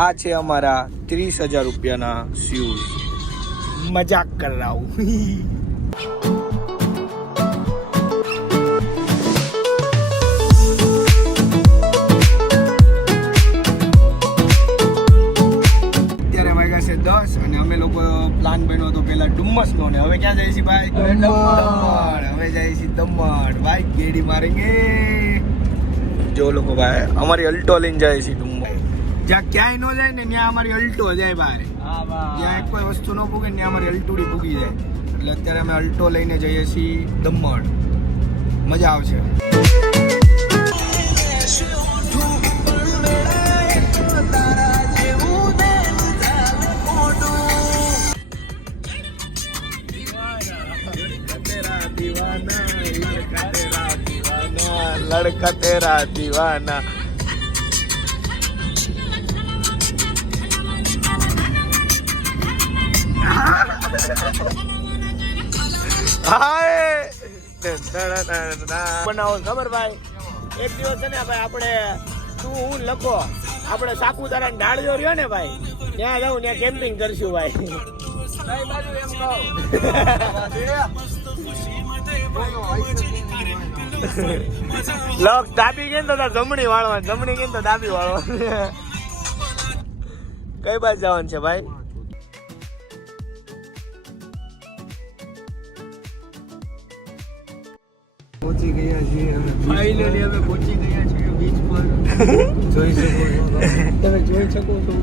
આ છે અમારા 30,000 રૂપિયાના શૂઝ. મજાક કર રહા હું. અત્યારે વાગ્યા છે 10 અને અમે લોકો પ્લાન બન્યો હતો પેલા ડુમ્મસનો ને હવે ક્યાં જઈએ છીએ ભાઈ? દમણ. હવે જઈએ છીએ દમણ ભાઈ, ગેડી મારેંગે. જો લોકો ભાઈ અમારી અલ્ટો લઈને જાય છે ડુમ્મસ. જ્યાં ક્યાંય ન જાય ને ત્યાં અમારી અલ્ટો જાય ભાઈ. જ્યાં એક કોઈ વસ્તુ ન પૂગે ત્યાં અમારી અલ્ટુડી પૂગી જાય. એટલે અત્યારે અમે અલ્ટો લઈને જઈએ છીએ દમણ. મજા આવશે. लड़का तेरा दीवाना. બનાવો ખબર ભાઈ, એક દિવસ છે ને ભાઈ આપણે તું હું લખો આપણે સાપુતારા ઢાળિયો રહ્યો ને ભાઈ, ત્યાં જાઉં ત્યાં કેમ્પિંગ કરશું ભાઈ. લોક ડાબી ગઈ તો જમણી વાળવા, જમણી ગઈ તો ડાબી વાળવા. કઈ બાજુ જવાનું છે ભાઈ? પહોંચી ગયા છીએ ફાઇનલી, અમે પહોંચી ગયા છીએ બીચ પર. જોઈ શકો તમે, જોઈ શકો છો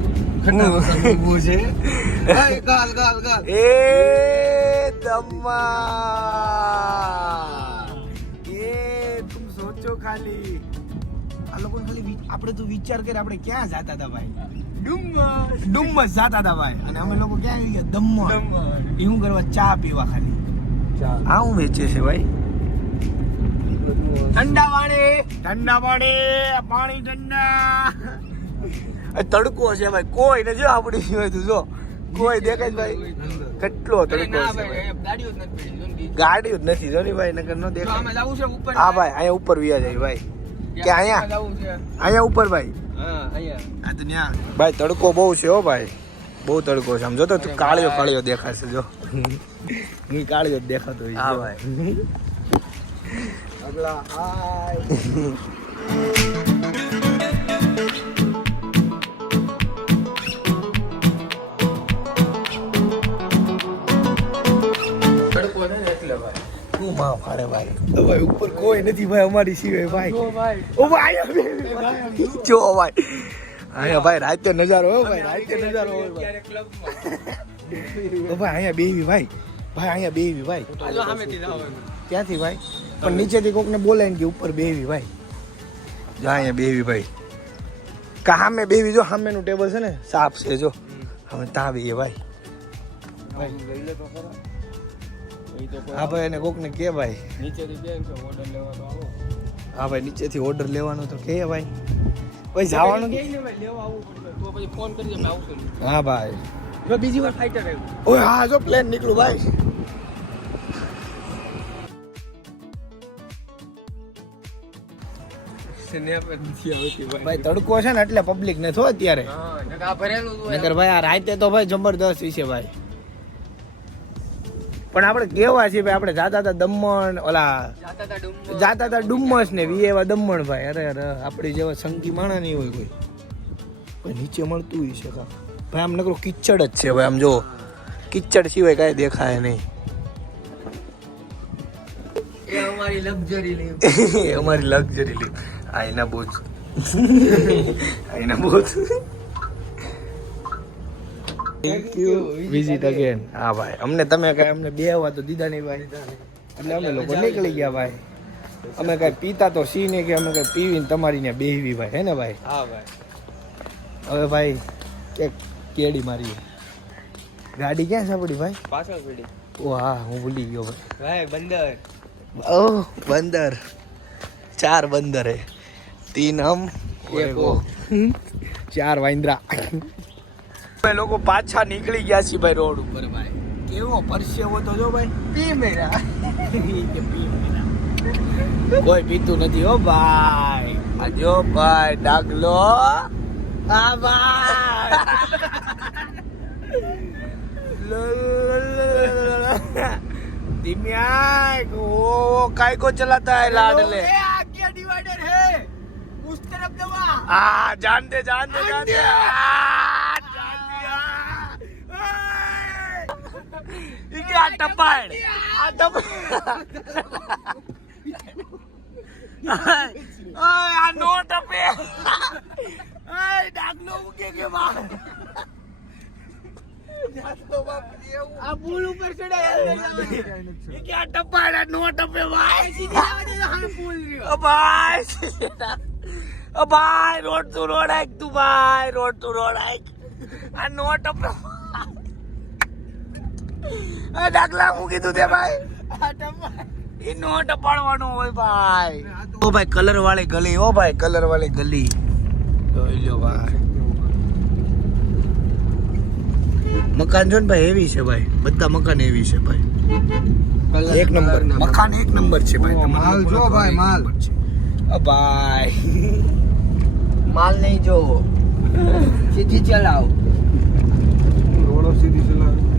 ખટાવું છે. ગાલ ગાલ ગાલ એ દમણ. એ તું સોચો ખાલી, આ લોકો ખાલી આપણે તો વિચાર કરે આપણે ક્યાં જતા હતા ભાઈ? ડુમ્મસ જતા હતા ભાઈ. અને અમે લોકો ક્યાં આવી ગયા? દમણ. એ શું કરવા? ચા પીવા ખાલી. આ હું વેચે છે ભાઈ? ઠંડા પાણી, ઠંડા પાણી, પાણી ઠંડા. તડકો છે ભાઈ, કોઈ ને જો આપડી સિવાય તું જો કોઈ દેખાય ભાઈ. કેટલો તડકો છે, ગાડીઓ જ નથી જો ભાઈ, નગર નો દેખાય. હા ભાઈ અહીંયા ઉપર વ્યા જાય ભાઈ. કે અહીંયા અહીંયા ઉપર ભાઈ? હા તો ન્યા ભાઈ તડકો બહુ છે હો ભાઈ, બહુ તડકો છે. આમ જો તો કાળિયો કાળિયો દેખાશે જો. હું કાળિયો જ દેખાતો હોય. હા ભાઈ. અગલા હાય. ભાઈ ઉપર કોઈ નથી ભાઈ અમારી સિવાય ભાઈ. ઓ ભાઈ જો ભાઈ અહીંયા ભાઈ રાતે નજારો હોય ભાઈ, રાતે નજારો હોય ભાઈ. ઓ ભાઈ અહીંયા બેવી ભાઈ, ભાઈ અહીંયા બેવી ભાઈ. ક્યાંથી ભાઈ? પણ નીચેથી કોકને બોલાય ને કે ઉપર બેવી ભાઈ. જો અહીંયા બેવી ભાઈ. કા સામે બેવી જો, સામેનું ટેબલ છે ને સાફ છે જો, અમે ત્યાં બેવીએ ભાઈ. હા ભાઈ એને કોકને કે ભાઈ નીચેથી કે ઓર્ડર લેવાનો આવો. હા ભાઈ નીચેથી ઓર્ડર લેવાનો તો કે ભાઈ. ભાઈ જવાનું કે ને ભાઈ લેવા આવવું પડે તો પછી ફોન કરજે મે આવશું. હા ભાઈ હવે બીજી વાર ફાઈટર આવ્યું. ઓય હા જો પ્લેન નીકળ્યું ભાઈ. ભાઈ તડકો છે ને એટલે પબ્લિક ને થો અત્યારે. નકર ભાઈ આ રાતે તો ભાઈ જબરદસ્ત છે ભાઈ. પણ આપણે કેવા છીએ ભાઈ, આપણે જાતા હતા દમણ, ઓલા જાતા હતા ડુમ્મસ ને વી એવા દમણ ભાઈ. અરે અરે આપણી જેવા સંગી માણા નહીં હોય કોઈ. નીચે મળતું હોય છે ભાઈ. આમ નકરો કિચડ જ છે ભાઈ. આમ જો કિચડ સિવાય કાંઈ દેખાય નહીં. અમારી લક્ઝરી લીવ. અમારી લક્ઝરી લીવ. આઈના બોજ, આઈના બોજ. Thank you, visit again. હા ભાઈ અમને તમે કઈ અમને બે વાર તો દીધા નહીં ભાઈ, એટલે અમે લોકો નીકળી ગયા ભાઈ. અમે કઈ પીતા તો સી નહીં કે અમે કઈ પીવીને તમારી ને બેહવી ભાઈ, હે ને ભાઈ? હા ભાઈ. હવે ભાઈ એક કેડી મારી ગાડી ક્યાં સાંભળી ભાઈ? પાછળ પડી. ઓ હા હું ભૂલી ગયો ભાઈ. ભાઈ બંદર. ઓહ બંદર, 4 બંદર હે, 3 હમ એક વો, 4 વાંદરા. લોકો પાછા નીકળી ગયા છે ભાઈ રોડ ઉપર ભાઈ. કેવો પરસેવો તો જો ભાઈ. પી મેરા કોઈ પીતું નથી હો ભાઈ. આ જો ભાઈ ડાગલો આ ભાઈ धीमी आए वो काय को चलाता है लाडले आगे डिवाइडर है उस तरफ दबा जान दे जान दिया ये क्या टप्पा है नो टप्पे डागलो के बाहर अब पुल ऊपर चढ़ा ये क्या टप्पा है नो टप्पे भाई सीधी जावा दे हम पुल ओ भाई ओ भाई रोड टू रोड है तू भाई रोड टू रोड है आ नो टप्पे आ डागला હું કીધું તે ભાઈ आ टप्पा એ નો ટપાડવાનો હોય ભાઈ ઓ ભાઈ કલર વાળી ગલી ઓ ભાઈ કલર વાળી ગલી જોઈ લો ભાઈ મકાન જો ને ભાઈ એવી છે ભાઈ બધા મકાન એવી છે ભાઈ એક નંબર મકાન એક નંબર છે ભાઈ માલ જો ભાઈ માલ ઓ ભાઈ माल नहीं जो सीधी चलाओ रोड सीधी चला